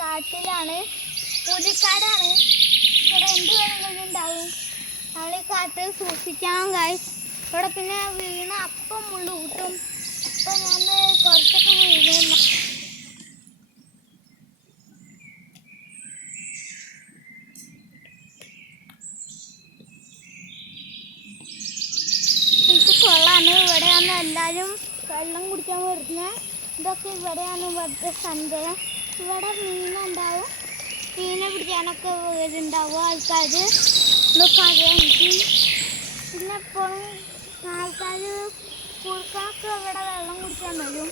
കാട്ടിലാണ്, പുലിക്കാടാണ്. ഇവിടെ എന്ത് വേണമെങ്കിലും ഉണ്ടാവും. നമ്മൾ ഈ കാട്ടിൽ സൂക്ഷിക്കണം ഗൈസ്. ഇവിടെ പിന്നെ വീണ അപ്പം മുള്ളു കൂട്ടും. ഇപ്പം ഞാൻ കുറച്ചൊക്കെ വീഴുന്നു. ഇത് കൊള്ളാണ്. ഇവിടെയാണ് എല്ലാവരും വെള്ളം കുടിക്കാൻ വരുന്നത്. ഇതൊക്കെ ഇവിടെയാണ് ഇവിടുത്തെ സന്ധ്യ. ഇവിടെ മീനുണ്ടാവും. മീനെ പിടിക്കാനൊക്കെ വരുന്നുണ്ടാവും ആൾക്കാർ. ഇതൊക്കെ അറിയാം എനിക്ക്. പിന്നെ എപ്പോഴും ആൾക്കാർ കുറുക്കനൊക്കെ ഇവിടെ വെള്ളം കുടിക്കാൻ വരും.